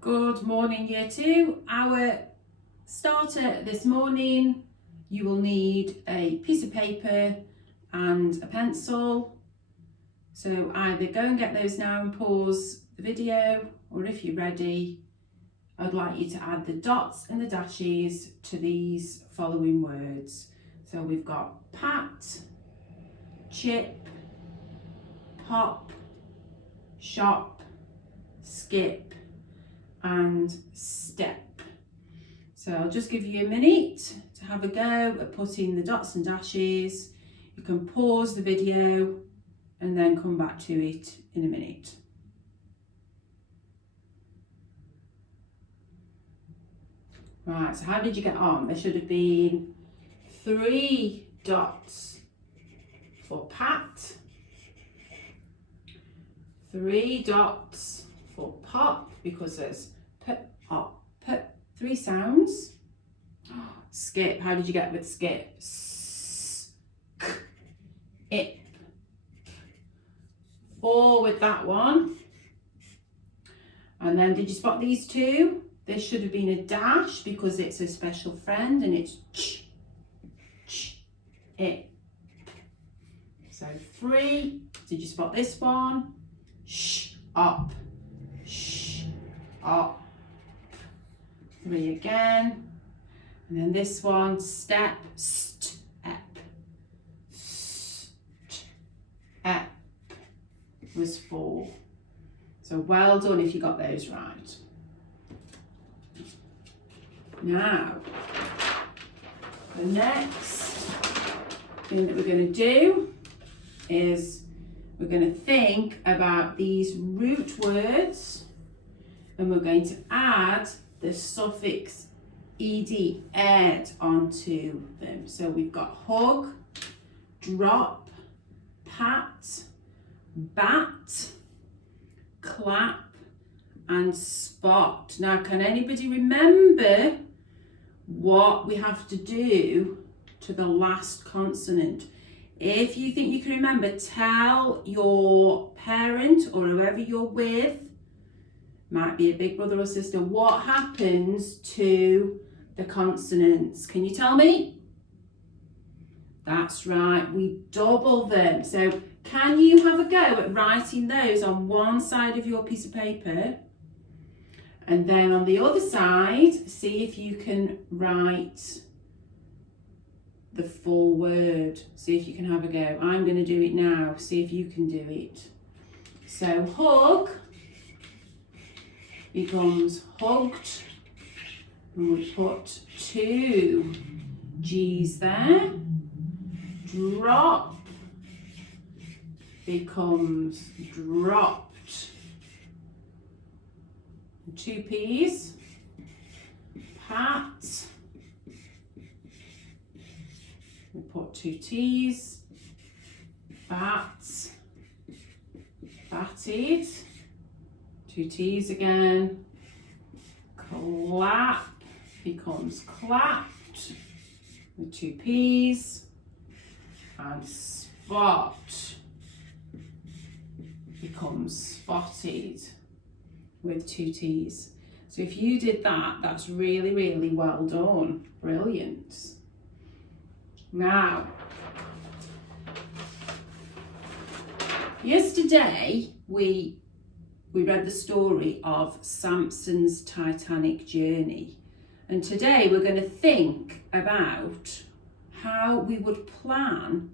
Good morning, Year 2. Our starter this morning, you will need a piece of paper and a pencil. So either go and get those now and pause the video, or if you're ready, I'd like you to add the dots and the dashes to these following words. So we've got pat, chip, pop, shop, skip, and step. So I'll just give you a minute to have a go at putting the dots and dashes. You can pause the video and then come back to it in a minute. Right, so how did you get on? There should have been 3 dots for pat, 3 dots for pop, because there's p, pop, p, 3 sounds. Skip, how did you get with skip? S, k, ip. 4 with that one. And then did you spot these 2? This should have been a dash because it's a special friend and it's ch, ip. So 3, did you spot this one? Sh, up, sh, up. 3 again. And then this one, step, st, ep. St, ep was 4. So well done if you got those right. Now, the next thing that we're going to do is we're going to think about these root words and we're going to add the suffix ed, ed, onto them. So we've got hug, drop, pat, bat, clap, and spot. Now, can anybody remember what we have to do to the last consonant? If you think you can remember, tell your parent or whoever you're with, might be a big brother or sister, what happens to the consonants. Can you tell me? That's right, we double them. So can you have a go at writing those on one side of your piece of paper? And then on the other side, see if you can write the full word. See if you can have a go. I'm going to do it now. See if you can do it. So hug becomes hugged. And we put 2 G's there. Drop becomes dropped. 2 P's. Pat. We put 2 T's. Bat. Batted. 2 T's again. Clap becomes clapped with 2 P's. And spot becomes spotted with 2 T's. So if you did that, that's really, really well done. Brilliant. Now, yesterday we read the story of Samson's Titanic journey. And today we're going to think about how we would plan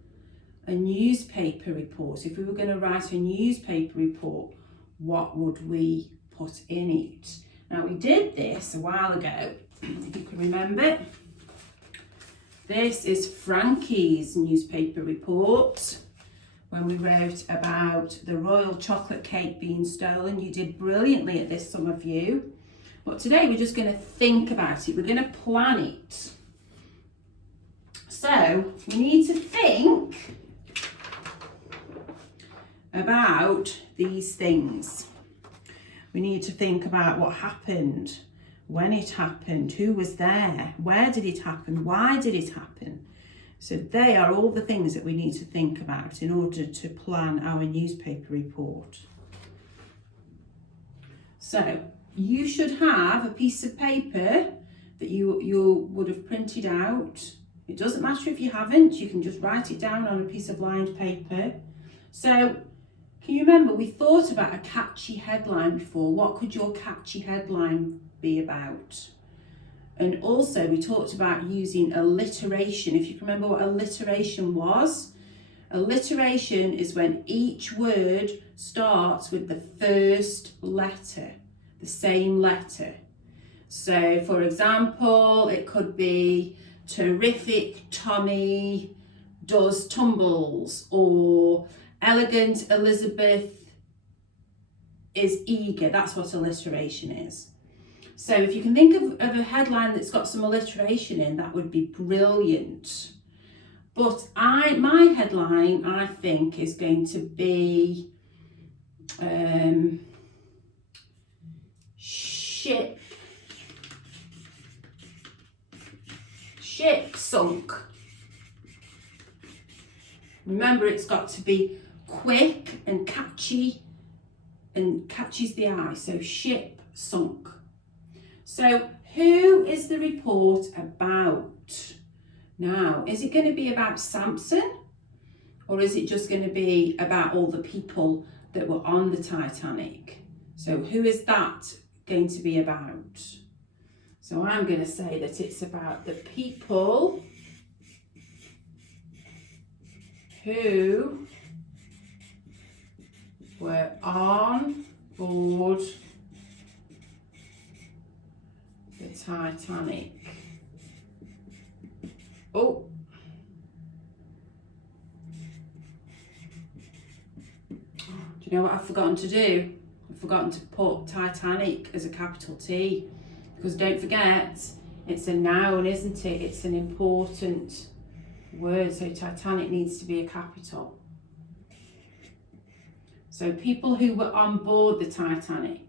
a newspaper report. If we were going to write a newspaper report, what would we put in it? Now, we did this a while ago, if you can remember. This is Frankie's newspaper report when we wrote about the royal chocolate cake being stolen. You did brilliantly at this, some of you. But today we're just going to think about it. We're going to plan it. So we need to think about these things. We need to think about what happened, when it happened, who was there, where did it happen, why did it happen. So they are all the things that we need to think about in order to plan our newspaper report. So you should have a piece of paper that you would have printed out. It doesn't matter if you haven't, you can just write it down on a piece of lined paper. So, can you remember we thought about a catchy headline before? What could your catchy headline be about? And also we talked about using alliteration. If you can remember what alliteration was, alliteration is when each word starts with the first letter, the same letter. So for example, it could be terrific Tommy does tumbles, or elegant Elizabeth is eager. That's what alliteration is. So if you can think of a headline that's got some alliteration in, that would be brilliant. But my headline, I think, is going to be ship sunk. Remember, it's got to be quick and catchy and catches the eye. So ship sunk. So who is the report about? Now, is it going to be about Samson, or is it just going to be about all the people that were on the Titanic? So who is that going to be about? So I'm going to say that it's about the people who were on board the Titanic. Oh. Do you know what I've forgotten to do? I've forgotten to put Titanic as a capital T, because don't forget, it's a noun, isn't it? It's an important word, so Titanic needs to be a capital. So people who were on board the Titanic.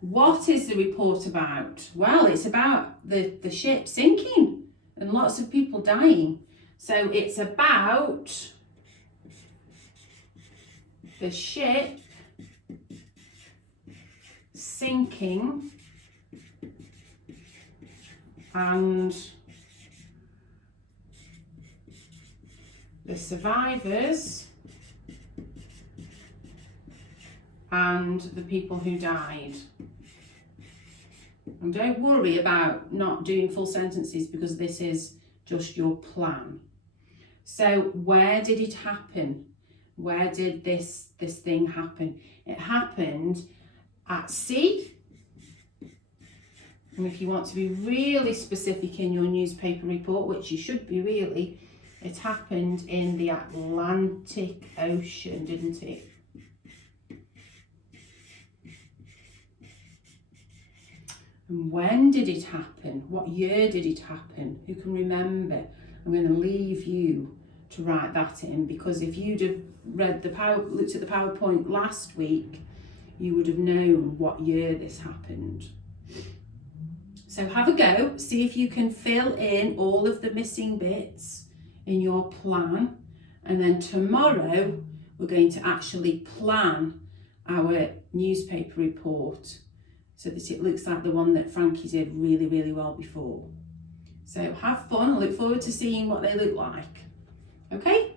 What is the report about? Well, it's about the ship sinking and lots of people dying. So it's about the ship sinking and the survivors and the people who died. And don't worry about not doing full sentences, because this is just your plan. So where did it happen? Where did this thing happen? It happened at sea. And if you want to be really specific in your newspaper report, which you should be really, it happened in the Atlantic Ocean, didn't it? And when did it happen? What year did it happen? Who can remember? I'm going to leave you to write that in, because if you'd have looked at the PowerPoint last week, you would have known what year this happened. So have a go, see if you can fill in all of the missing bits in your plan, and then tomorrow we're going to actually plan our newspaper report so that it looks like the one that Frankie did really, really well before. So have fun. I look forward to seeing what they look like. Okay?